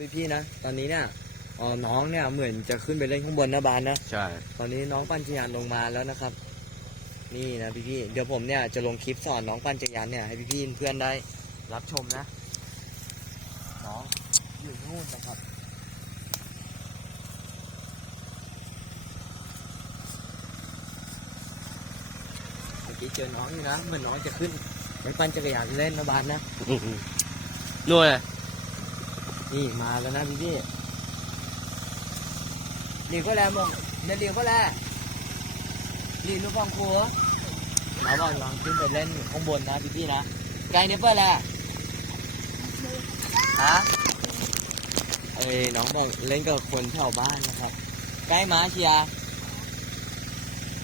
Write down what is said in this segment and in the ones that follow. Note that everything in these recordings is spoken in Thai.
พี่พี่ๆนะ ตอนนี้เนี่ยเอ๋อน้องเนี่ยเหมือนจะขึ้นไปเล่นข้างบนนะบานนะ ใช่ ตอนนี้น้องปั่นจักรยานลงมาแล้วนะครับ นี่นะพี่พี่ๆเดี๋ยวผมเนี่ยจะลงคลิปสอนน้องปั่นจักรยานเนี่ยให้พี่พี่ๆเพื่อนได้รับชมนะ น้องอยู่นู่นนะครับเมื่อกี้เจอน้องอยู่นะเหมือนน้องจะขึ้นไปปั่นจักรยานเล่นนะบานนะนู่นเลย นี่มาแล้วนะพี่พี่นี่ก็แล้วมงเนี่ยเดียวก็แล้วนี่ลูกฟองครัวเราบอกลองขึ้นไปเล่นข้างบนนะพี่พี่ๆนะไกลเนี่ยเพื่อแหละฮะเอ้ยน้องบอกเล่นกับคนแถวบ้านนะครับ ใกล้มาเชียร์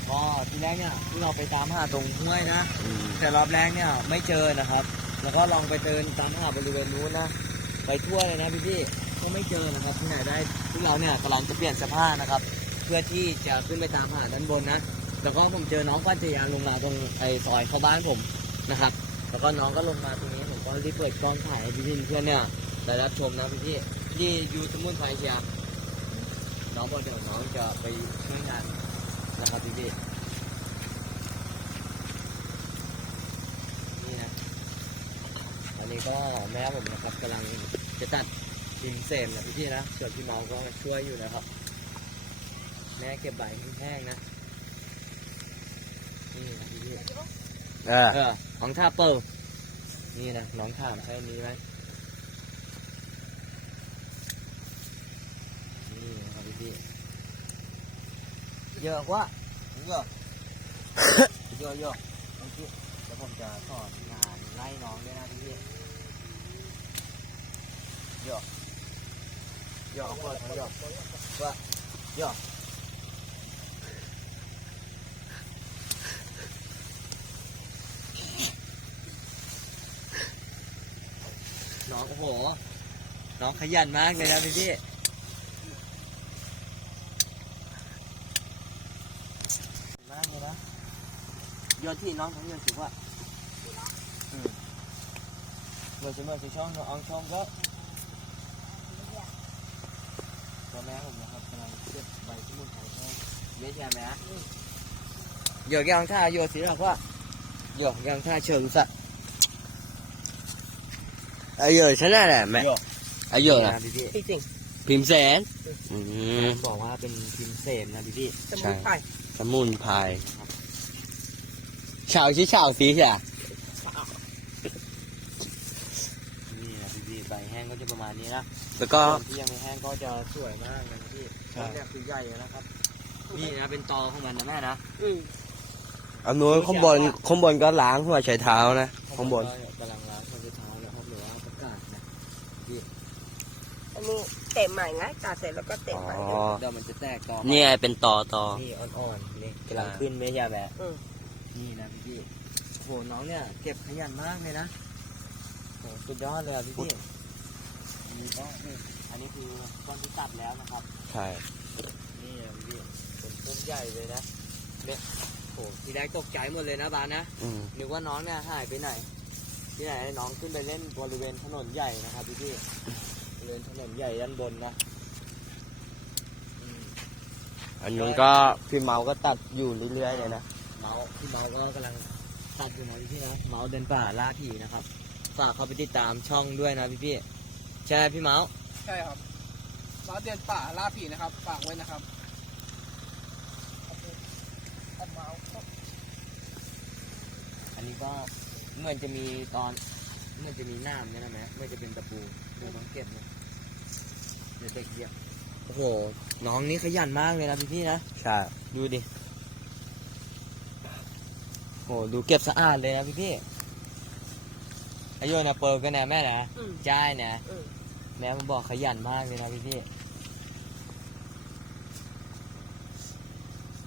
ก็ทีแรกเนี่ยที่เราไปตามหาตรงห้วยนะอืมแต่รอบแรกเนี่ยไม่เจอนะครับ แล้วก็ลองไปเดินตามหาบริเวณนู้นนะ ไปทั่วเลยนะพี่พี่ๆก็ไม่เจอนะครับที่ไหนได้พวกเราเนี่ยกำลังจะเปลี่ยนเสื้อผ้านะครับ เพื่อที่จะขึ้นไปตามหาด้านบนนะแล้วก็ผมเจอน้องปั้นจักรยาลงมาตรงไอ้ซอยเข้าบ้านผมนะครับ แล้วก็น้องก็ลงมาตรงนี้ผมก็รีบเปิดกล้องถ่ายให้พี่พี่เพื่อนเนี่ยได้รับชมนะพี่พี่นี่อยู่สมุนไพรเชียน้องบอกเดี๋ยวน้องจะไปช่วยงานนะครับพี่พี่นี่นะอันนี้ก็แม่ผมนะครับกำลัง จะตัดดินเสมนะพี่พี่ๆนะส่วนพี่เมาก็ช่วยอยู่นะครับ แม่เก็บใบแห้งๆนะนี่นะพี่พี่เออๆเออของท่าเปิลนี่นะน้องถามใช่อันนี้ไหมนี่นะครับพี่พี่ๆเยอะกว่าเยอะเยอะเยอะโอเคเดี๋ยวผมจะสอนงานไล่น้องด้วยนะพี่พี่ ๆ Yo. Yo, không có thằng yo. Vâng. Yo. น้องโอ้โห น้องขยันมากเลยนะพี่พี่มากเลยนะโยนที่น้องทั้งโยนถือว่า อืมเมื่อจะเมื่อจะช่องน้องช่อง ก็ตอนแรกผมนะครับกำลังเก็บใบสมุนไพรแห้งเยอะแยะไหมฮะเดี๋ยวแกงท่าโยสีหลักว่าเดี๋ยวแกงท่าเชิงสะไอ้เยอะใช่ไหมแหละแม่โยไอ้เยอะนะพี่พี่จริงพิมพ์แสนอืมบอกว่าเป็นพิมพ์เสมนะพี่พี่ๆสมุนไพรสมุนไพรฉาวชี้ฉาวสีใช่ไหม นี่นะ พี่พี่ใบแห้งก็จะประมาณนี้นะแล้วก็ ส่วนที่ยังไม่แห้งก็จะสวยมากเลยนะพี่ใช่ ต้นเนี่ยคือใหญ่นะครับ นี่นะเป็นตอของมันนะแม่นะอืมอันนู้นข้างบนข้างบนก็ล้างหัวใช้เท้านะข้างบนก็กำลังล้างคนสุดท้ายแล้วครับหรือว่าประกาศนะอันนี้เตะใหม่นะตัดเสร็จแล้วก็เตะอ๋อใหม่เดี๋ยวมันจะแตกตอเนี่ยเป็นต่อต่อ นี่อ่อนๆนี่กำลังขึ้นไม่ใช่แบบอืมนี่นะพี่พี่โหน้องเนี่ยเก็บขยันมากเลยนะโห สุดยอดเลยอะพี่พี่อันนี้ก็นี่อันนี้คือต้นที่ตัดแล้วนะครับ ใช่ นี่นะพี่พี่เป็นต้นใหญ่เลยนะเนี่ยโหทีแรกตกใจหมดเลยนะบานนะอืมนึกว่าน้องเนี่ยหายไปไหน ที่ไหนน้องขึ้นไปเล่นบริเวณถนนใหญ่นะครับพี่พี่บริเวณถนนใหญ่ด้านบนนะอืมอันนู้นก็พี่เมาก็ตัดอยู่เรื่อยๆเลยนะ เมาส์พี่เมาส์ก็กำลังตัดอยู่นะพี่พี่นะเมาส์เดินป่าล่าผีนะครับ ฝากเขาไปติดตามช่องด้วยนะพี่พี่ใช่ไหมพี่เมาส์ใช่ครับร้านเดินป่าล่าผีนะครับฝากไว้นะครับอันนี้ก็เหมือนจะมีตอนเหมือนจะมีน้ำเนี่ยนะแม่เหมื่อนจะเป็นตะปูเดี๋ยวต้องเก็บนะเดี๋ยวเด็กเหยียบโอ้โหน้องนี่ขยันมากเลยนะพี่พี่นะใช่ดูดิโหดูเก็บสะอาดเลยนะพี่พี่ อายุนะเปิลกันนะแม่นะอืมจ้ายนะอืม แม่ผมบอกขยันมากเลยนะพี่พี่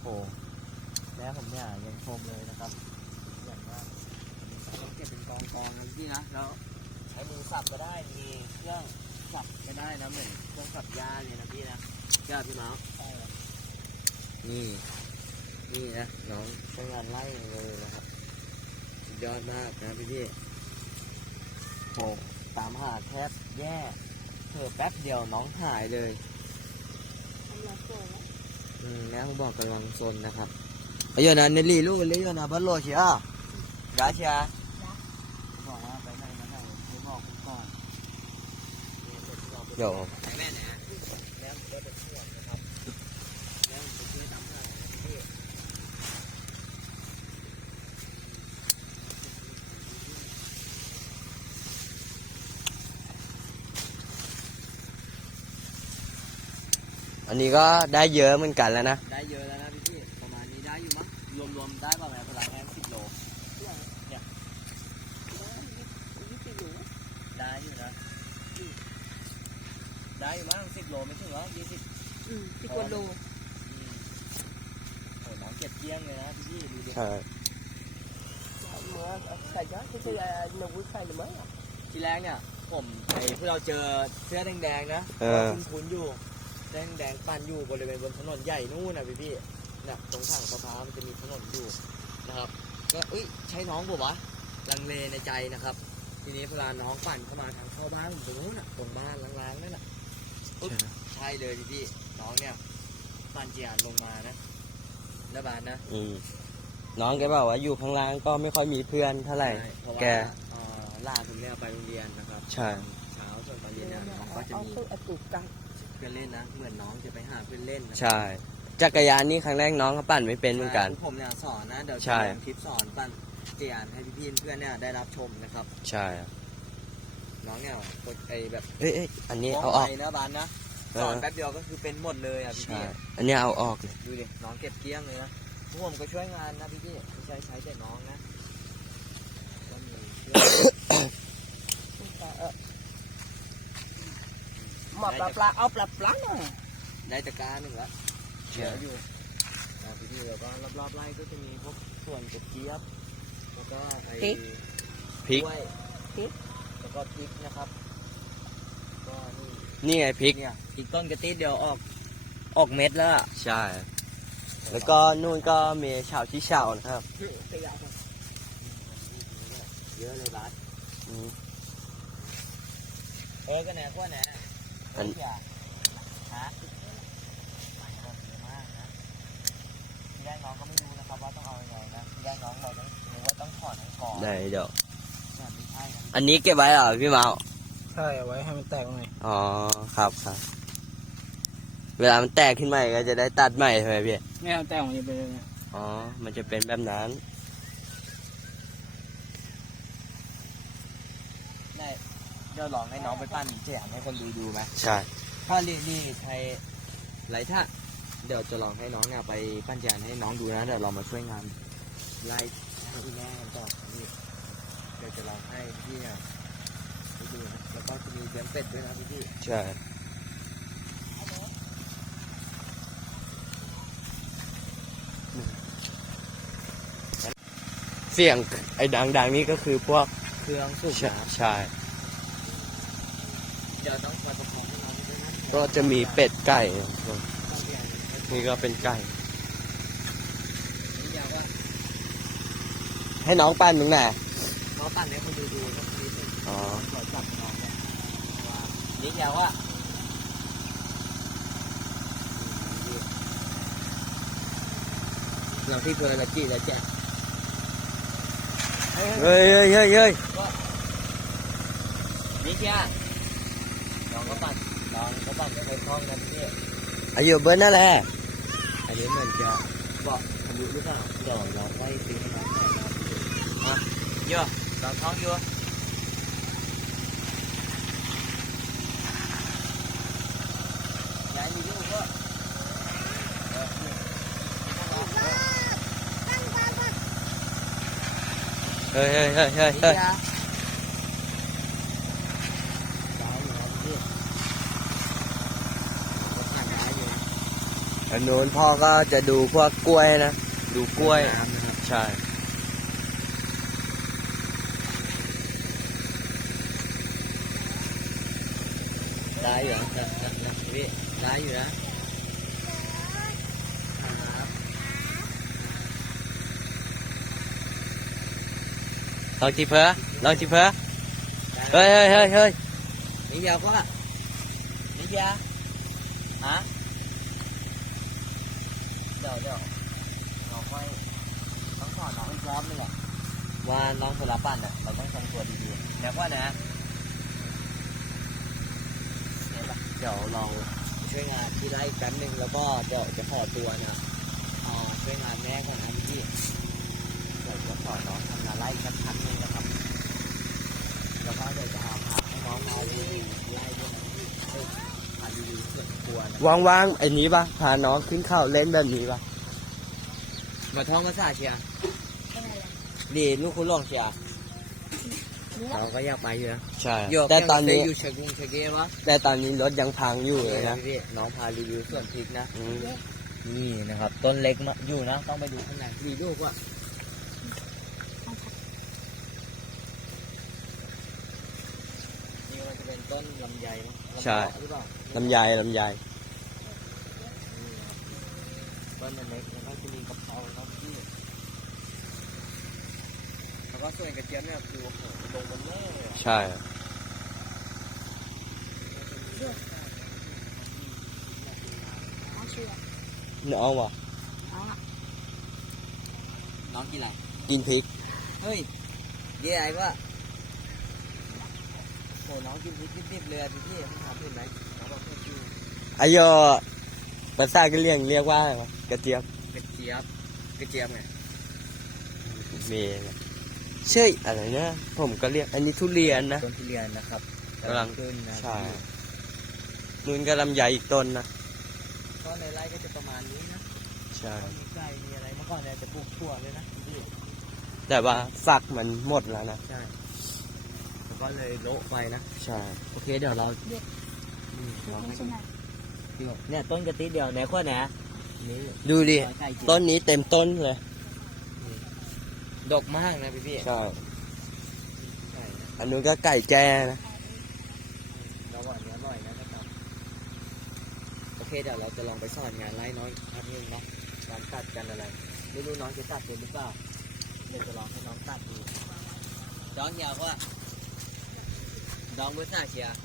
โอ้แม่ผมเนี่ยยังชมเลยนะครับขยันมากอันนี้ต้องเก็บเป็นกองกองๆนะพี่นะแล้วใช้มือสับก็ได้มีเครื่องสับก็ได้นะเหมือนเครื่องสับหญ้าเลยนะพี่นะจ้าพี่เมาส์นี่ นี่นะน้องใช้งานไล่เลยนะครับสุดยอดมากนะพี่พี่โหกตามหาแทบแย่เธอแป๊บเดียวน้องหายเลยแล้วอืมแม่เขาบอกกำลังซนนะครับอายุนะเนลี่ลูกเลี้ยนะบัลโลเชียกาเชียบอกว่าไปไหนมาไหนให้บอกก่อนเดี๋ยว ไหนแม่ไหนอะแล้วก็เป็นช่วงนะครับแล้วไปที่ตามหาที่ อันนี้ก็ได้เยอะเหมือนกันแล้วนะ ได้เยอะแล้วนะพี่พี่ประมาณนี้ได้อยู่มั้งรวมๆได้ประมาณประมาณแค่สิบโลยี่สิบอยู่ได้อยู่นะได้อยู่มั้งสิบโลไม่ถึงหรอยี่สิบอืมสิบกว่าโลโอ้น้องเก็บเกลี้ยงเลยนะพี่พี่ดูดิใช่เมื่อใส่ยอดที่จะหนูใส่หรือไม่อะทีแรกเนี่ยผมไอ้ที่เราเจอเสื้อแดงๆนะเออคุ้นๆอยู่ แดงๆปั่นอยู่บริเวณบนถนนใหญ่นู่นนะพี่พี่เนี่ยตรงทางมะพร้าวมันจะมีถนนอยู่นะครับ ก็เอ้ยใช่น้องผมวะลังเลในใจนะครับ ทีนี้เวลาน้องปั่นเข้ามาทางเข้าบ้านผมตรงนู้นน่ะตรงบ้านล้างๆนั่นน่ะปุ๊บใช่เลยพี่พี่น้องเนี่ยปั่นเจียนลงมานะแล้วบานนะอืมน้องแกบอกว่าอยู่ข้างล่างก็ไม่ค่อยมีเพื่อนเท่าไหร่ใช่เพราะว่าแกเอ่อล่าผมเนี่ยไปโรงเรียนนะครับ ใช่เช้าส่วน ตอนเย็นเนี่ยน้องเอาก็จะเอามีเครื่องอตุกกันเพื่อนเล่นนะ เหมือนน้องจะไปหาเพื่อนเล่นนะใช่ จักรยานนี่ครั้งแรกน้องเขาปั่นไม่เป็นเหมือนกัน ผมเนี่ยสอนนะ เดี๋ยวใช่จะลงคลิปสอนปั่นเจียนให้พี่ๆเพื่อนเนี่ยได้รับชมนะครับ ใช่น้องเนี่ยกดไอแบบเอ้ยเอ้ยอันนี้มเอาองออกไปนะบานนะเอสออนแป๊บเดียวก็คือเป็นหมดเลยอะพี่ใช่ๆอันนี้เอาออกเลยดูดิน้องเก็บเกลี้ยงเลยนะพวกผมก็ช่วยงานนะพี่ๆไม่ใช่ใช้แต่น้องนะก็มีเพื่อน เออห มอปลาปลาเอาปลาปลาหน่อยได้ตะกร้าหนึ่งละเหลืออยู่อ่าพี่ๆแล้วก็รอบๆไร่ก็จะมีพวกส่วนกระเจี๊ยบแล้วก็ไอพริกกล้วยพริกแล้วก็พริกนะครับก็นี่นี่ไงพริกเนี่ยอีกต้นกระติดเดียวออกออกเม็ดแล้วอะใช่ แล้วก็นู่นก็มีชาวที่เฉานะครับขยะไปเยอะเลยบัสอืมเออก็แหน่ก็แหน่ อันเยฮะไปเยอะมากนะทีแรกน้องก็ไม่รู้นะครับว่าต้องเอายังไงนะทีแรกน้องบอกต้องรู้ว่าต้องถอดทั้งคอไหนเดี๋ยวแต่ไม่ใช่นะอันนี้เก็บไว้เหรอพี่เมาใช่เอาไว้ให้มันแตกหน่อยอ๋อครับครับ เวลามันแตกขึ้นใหม่ก็จะได้ตัดใหม่ใช่ไหมพี่ไม่เอาแตกมันจะเป็นยังไงอ๋อ มันจะเป็นแบบนั้น ได้ เดี๋ยวลองให้น้องไปปั้นเจียงให้คนดูดูไหมใช่เพราะนี่นี่ใช้ไหลท่าเดี๋ยวจะลองให้น้องเนี่ยไปปั้นเจียนให้น้องดูนะเดี๋ยวเรามาช่วยงานไล่ให้พี่แม่กันต่อนี่เดี๋ยวจะลองให้พี่เนี่ยไปดูนะแล้วก็จะมีเลี้ยงเป็ดด้วยนะพี่พี่ใช่เสียงไอ้ดังๆนี่ก็คือพวกเครื่องสูบใช่น้ใช่ำเดี๋ยวต้องคอยประคองให้น้องด้วยนะ ก็จะมีเป็ดไก่ปั้นเจียนให้นี่ก็เป็นไก่นี่อยากว่าให้น้องปั้นมึงแน่น้องปั้นให้คนดูดูนะนิดนึงอ๋อขอจับน้องเนี่ยว่านี่อยากว่าอย่างที่คนละกี้แล้วแจ๊เฮ้ยเฮ้ยเฮ้ยเฮ้ยนี่เชีย น้องก็ปั่นน้องก็ปั่นไม่ค่อยคล่องนะพี่อายุเบิ อันนู้นพ่อก็จะดูพวกกล้วยนะ ดูกล้วยน้ำนะครับใช่ ได้อยู่นะพี่ได้อยู่นะครับลองจีเพอลองจีเพอเฮ้ยเฮ้ยเฮ้ยเฮ้ยนี่เดียวก็ชียร์ฮะ เดี๋ยวเดี๋ยวเราค่อยต้องสอนน้องอีกรอบนึงอะว่าน้องสุรปั้นอะเราต้องทำตัวดีๆแล้วว่านะเดี๋ยวเราช่วยงานที่ไร่แป๊บนึงแล้วก็เดี๋ยวจะขอตัวนี่ยอ่าช่วยงานแม่ก่อนนะพี่เดี๋ยวจะสอน้องทำงานไร่สักพักนึงนะครับ แล้วก็เดี๋ยวจะเอาพาให้น้องมาดูไล่ด้วยนะพี่เอ้ยพาดูส่ วนครัวนะว่างๆไอ้นี้ปะพาน้องขึ้นเขาเล่นแบบนี้ปะมาท่องภาษาเชียร์ดีลูกคุณลองเชียร์เราก็อยากไปอยู่นะใช่โยกแต่ตอนนี้เคยอยู่เชกุงเชเกวะแต่ตอนนี้รถยังพังอยู่เลยนะพี่น้องพารีวิวส่วนพริกนะอืมนี่นะครับ ต้นเล็กมาอยู่นะต้องไปดูข้างในมีลูกว่ะนี่มันจะเป็นต้นลำไยมั้งลำเปาะหรือเปล่าลำไยลำไย ต้นมันเล็กแล้วก็จะมีกะเพราครับพี่แล้วก็ส่วนกระเจี๊ยบเนี่ยคือโอ้โหลงบนแม่เลยอะใช่น้องวะน้องกินอะไรกินพริก เฮ้ยเย่ไอ้วะโหน้องกินพริกดิบๆเลยอะพี่พี่พี่ถามเห็นไหมน้องบอกเพื่อนอยู่อายอ ภาษากะเหรี่ยงเรียกว่าอะไรวะกระเจี๊ยบกระเจี๊ยบกระเจี๊ยบไงเมย์ใช่อะไรนะผมก็เรียกอันนี้ทุเรียนนะ ต้นทุเรียนนะครับกำลังขึ้นนะใช่ นู่นก็ลำไยอีกต้นนะก็ในไร่ก็จะประมาณนี้นะใช่ก็มีไก่มีอะไรเมื่อก่อนเนี่ยจะปลูกถั่วเลยนะพี่แต่ว่าฝักมันหมดแล้วนะใช่แล้วก็เลยโละไปนะใช่โอเคเดี๋ยวเราอืมเราให้ดู เนี่ยต้นกระติ๊ดเดียวไหนขั้วไหนนี่ดูดิไก่จิ๋วต้นนี้เต็มต้นเลย ดกมากนะพี่พี่ใช่ใช่นะอันนู้นก็ไก่แจ้นะแล้วก่อนเนี้อร่อยนะครับโอเคเดี๋ยวเราจะลองไปสอนงานไล่น้อยพักนึงเนาะการตัดกันอะไรไม่รู้น้องจะตัดเป็นหรือเปล่าเดี๋ยวจะลองให้น้องตัดดูดองยาวว่าดองเบอร์ซ่าเชียร์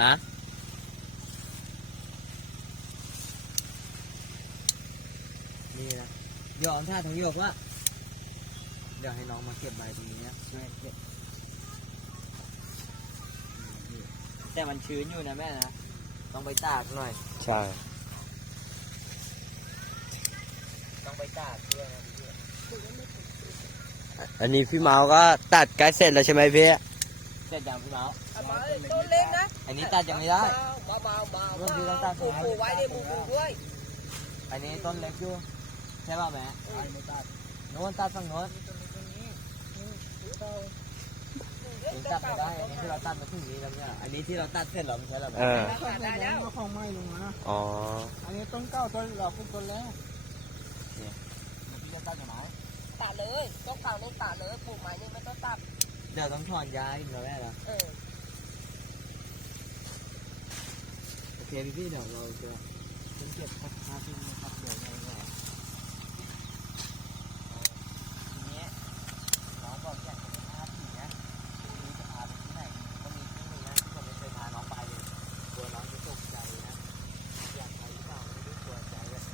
ฮะนี่นะเดี๋ยวเอาท่าทางโยกว่าเดี๋ยวให้น้องมาเก็บใบตรงนี้นะช่วยเก็บนี่แต่มันชื้นอยู่นะแม่นะต้องไปตากหน่อย ใช่ ต้องไปตากด้วยนะพี่อันนี้พี่เมาก็ตัดใกล้เสร็จแล้วใช่ไหมพี่ เสร็จยังพี่เมาส์ต้นเล็กนะอันนี้ตัดยังไม่ได้เบาเบาเบาเริ่มดีต้องตัดปลูกปลูกไว้ดิปลูกปลูกด้วย อันนี้ต้นเล็กอยู่ใช่ป่ะแม่ไม่ตัดโน้นตัดฝั่งโน้นถึงตัดไม่ได้ อันนี้ที่เราตัดมาถึงนี้แล้วเนี่ย อันนี้ที่เราตัดเสร็จแล้วไม่ใช่เหรอแม่เออตัดได้แล้วของไม้ลงมาอ๋อ อันนี้ต้นเก้าต้นเราปลูกต้นแล้วแล้วพี่จะตัดกับไม้ตัดเลย ต้องเก่านี่ตัดเลย ปลูกไม้นี่ไม่ต้องตัด เดี๋ยวต้องถอนยาอีกแล้วแม่เหรอเออโอเคพี่พี่ๆเดี๋ยวเราจะต้องเก็บพักพาทิ้งนะครับเดี๋ยวไงก็ทีนี้น้องบอกอยากจะไปพาผีนะทีนี้จะพาไปที่ไหนก็มีที่หนึงนะที่ผมไม่เคยพาน้องไปเลยกลัวน้องจะตกใจนะอยากไปหรือเปล่าไม่รู้กลัวใจแบบ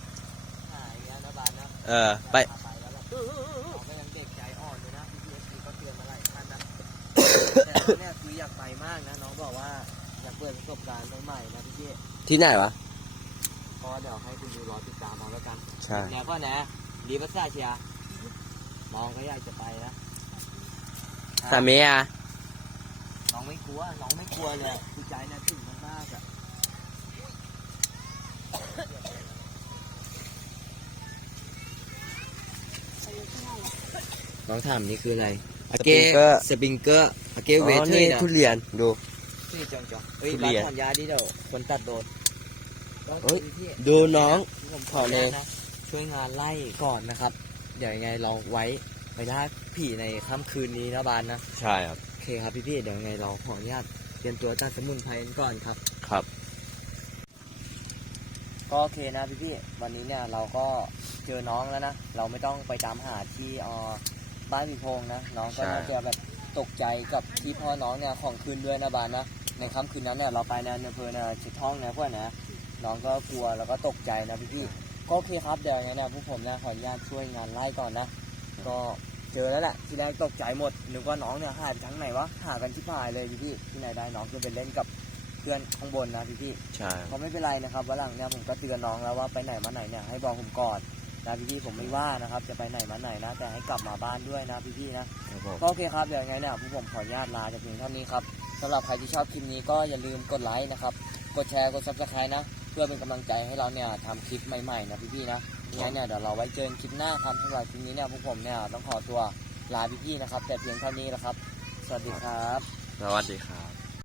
หายอย่างเงี้ยนะบานนะเออไป เปิดประสบการณ์ใหม่ๆนะพี่พี่ที่ไหนวะก็เดี๋ยวให้คุณดูรอติดตามเอาแล้วกันใช่เนี่ยก็นะดีภาษาเชียร์น้องก็อยากจะไปนะสามีอะน้องไม่กลัวน้องไม่กลัวเลยคือใจนะถึงมากๆอะน้องถามนี่คืออะไรอาเกสปริงเกอร์อาเกอ๋เวอเทอนี่ร์นะทุเรียนดู นี่จังจังเฮ้ยทุร้าเรีนยนถอนยาดิเดี๋ยวคนตัดโดนเฮ้ย พี่ ดูน้อง ผมขขออเลเลยยนะช่วยงานไล่ก่อนนะครับ เดี๋ยวยังไงเราไว้ไปล่าผีในค่ำคืนนี้นะบานนะใช่ครับ โอเคครับพี่ๆเดี๋ยวยังไงเราขออนุญาตเตรียมตัวตัดสมุนไพรกันก่อนครับ ครับ ก็โอเคนะพี่พี่ๆวันนี้เนี่ยเราก็เจอน้องแล้วนะ เราไม่ต้องไปตามหาที่เอ่อบ้านพี่พงษ์นะ น้องก็ใช่ น่าจะแบบตกใจกับที่พ่อน้องเนี่ยของคืนด้วยนะบานนะ ในค่ำคืนนั้นเนี่ยเราไปในอำเภอเนี่ยเช็ดท้องนะเพื่อนนะน้องก็กลัวแล้วก็ตกใจนะพี่พี่ๆก็โอเคครับเดี๋ยวอย่างนั้นนะพวกผมนะขออนุญาตช่วยงานไล่ก่อนนะ ก็เจอแล้วแหละทีแรกตกใจหมดนึกว่าน้องเนี่ยหายไปทั้งไหนวะหากันที่พายเลยพี่พี่ๆที่ไหนได้น้องจะไปเล่นกับเพื่อนข้างบนนะพี่พี่ๆใช่ก็ไม่เป็นไรนะครับวันหลังเนี่ยผมก็เตือนน้องแล้วว่าไปไหนมาไหนเนี่ยให้บอกผมก่อนนะพี่ๆผมไม่ว่านะครับ จะไปไหนมาไหนนะ แต่ให้กลับมาบ้านด้วยนะพี่ๆนะครับผมก็โอเคครับเดี๋ยวยังไงเนี่ยผู้ผมขออนุญาตลาจากเพียงเท่านี้ครับ สำหรับใครที่ชอบคลิปนี้ก็อย่าลืมกดไลค์นะครับ กดแชร์กดซับสไครต์นะ เพื่อเป็นกำลังใจให้เราเนี่ยทำคลิปใหม่ๆนะพี่ๆนะงั้นเนี่ยเดี๋ยวเราไว้เจอกันคลิปหน้าครับสำหรับคลิปนี้เนี่ยพวกผมเนี่ยต้องขอตัวลาพี่ๆนะครับ แต่เพียงเท่านี้แหละครับ สวัสดีครับ สวัสดีครับ